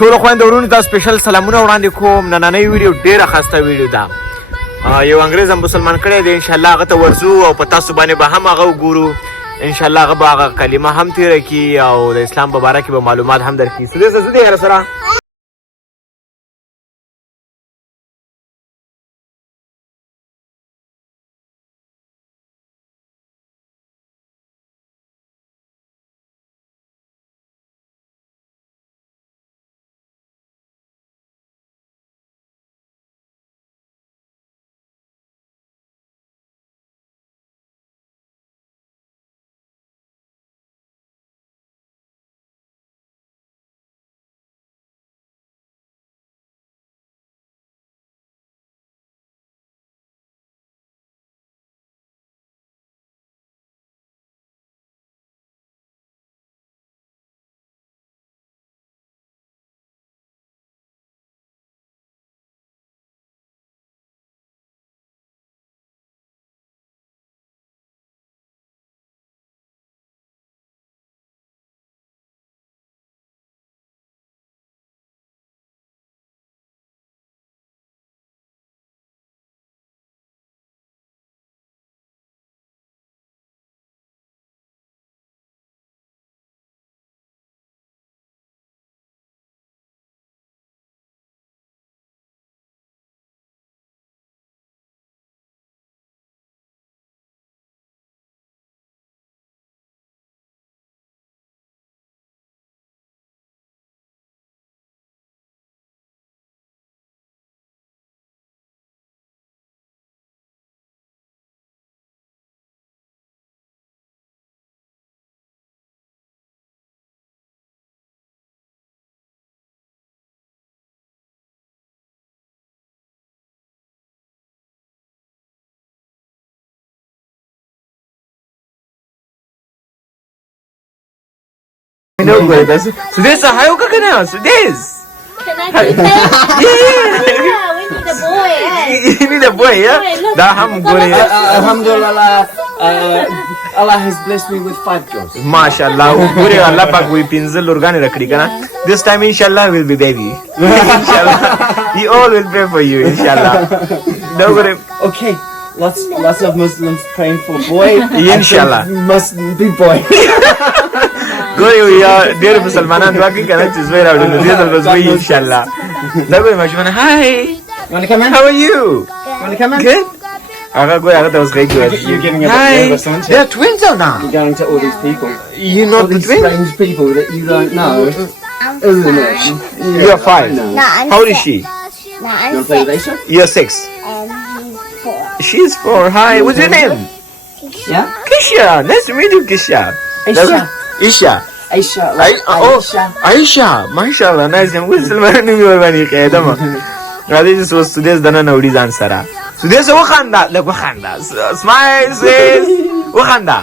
ټول خويندو ورونو ته سپیشل سلامونه وړاندې کوم. نننۍ ویډیو ډیره خسته ویډیو ده. یو انګریز هم مسلمان کړی دی، ان شاء الله هغه ته ورځو او په تاسو باندې به هم هغه وګورو. ان شاء الله هغه به هغه کلمه هم تیره کړي او د اسلام په باره کې به معلومات هم درکړي. څه دې راسره No, güey, Sudez, hi, okay, now, Sudez. Can I take that? Yeah, we need a boy. You need a boy, yeah? Da ham gori. Alhamdulillah, Allah has blessed me with 5 jobs. MashaAllah, gori Allah pak we pinzel organe rakdi kana. This time inshallah will be baby. Inshallah. We all will pray for you, inshallah. No gori. Okay, lots of Muslims praying for boy. Inshallah. Must be boy. Gori ya dear Muslimanan dua ki kana chizwe rawdu dia dal bas boy inshallah. Da gori mashmana hi. You want to come in? How are you? You want to come in? Good. Aga gori aga that was very good. You're getting a bit Hi. nervous, aren't you? They're twins now. You're going to all these people. You know All the these twins? strange people that you don't know. Isn't it? You're 5. No. No, I'm How old is she? No, You I'm want to play with 6 Aisha? You're 6. and he's 4. She's 4. Hi. What's your name? Yeah? Kisha. Nice to meet you, Kisha. Aisha. Isha. Aisha. Like Aisha. Aisha. MashaAllah. Nice name. Musliman name you bani qedama. Radhi ji so Sudez dana naudi zan sara. Sudez wo khanda. Lag wo khanda. Smile sis. Wo khanda.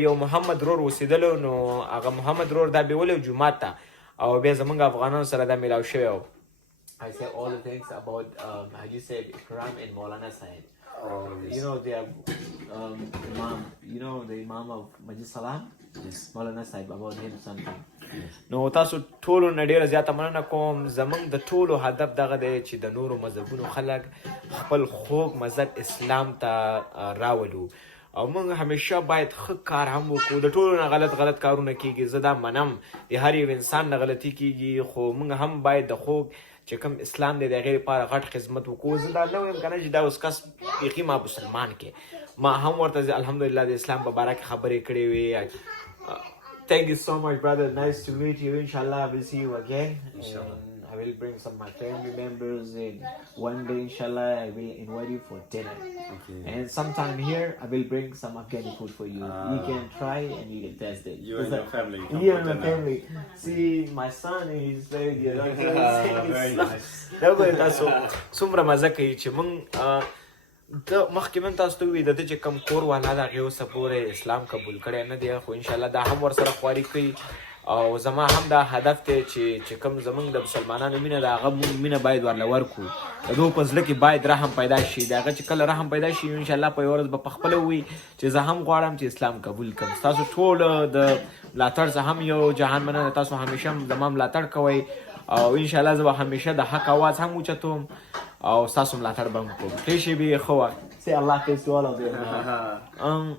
یو محمد رور اوسېدلو نو هغه محمد رور دا بیولو جومات ته او بیا زمونږ افغانانو سره دا میلاو شوی و. I say all the things about how you said Ikram and Maulana Sahib. You know they are Imam. You know the Imam of Masjid Salam. Yes. Maulana Sahib about him something. نو تاسو ټولو نه ډیره زیاته مننه کوم. زمونږ د ټولو هدف دغه دی چې د نورو مذهبونو خلک خپل خوږ مذهب اسلام ته راولو او موږ همیشه باید ښه کار هم وکړو. د ټولو نه غلط کارونه کیږي، زه دا منم، د هر یو انسان نه غلطي کیږي، خو موږ هم باید د خوږ چې کوم اسلام دی د هغې لپاره غټ خدمت وکړو. زه دا نه وایم که نه چې دا اوس کس بیخي ما مسلمان کې ما هم ورته الحمدلله د اسلام په باره کې خبرې کړې وې. Thank you so much, brother. Nice to meet you. Inshallah, I will see you again. Inshallah. And I will bring some of my family members in. One day, inshallah, I will invite you for dinner. Okay. And sometime here, I will bring some Afghani food for you. You can try and you can test it. You and your family. You and my family. See, my son is very good. Very nice. تاسو څومره مزه کوي چې موږ د مخکې من تاسو ته ووایي د ده چې کوم کور والا د هغې اوسه پورې اسلام قبول کړی نه دی، خو انشاءالله دا هم ورسره خواري کوي او زما هم دا هدف دی چې کوم زموږ د مسلمانانو مینه ده هغه مینه باید ورله ورکړو. د دوی په زړه کې باید رحم پیدا شي. د هغه چې کله رحم پیدا شي انشاءالله په یوه ورځ به پخپله ووایي چې زه هم غواړم چې اسلام قبول کړم. ستاسو ټولو د ملاتړ څه هم یو جهان مننه. تاسو همیشه زما ملاتړ کوئ او انشاءالله زه به همیشه د حق اواز هم اوچتوم او ستاسو ملاتړ به هم کوم. ښې شېبې ښه وخت. Say Allah Hafiz to all of them.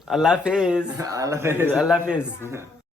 Allah Hafiz. Allah Hafiz.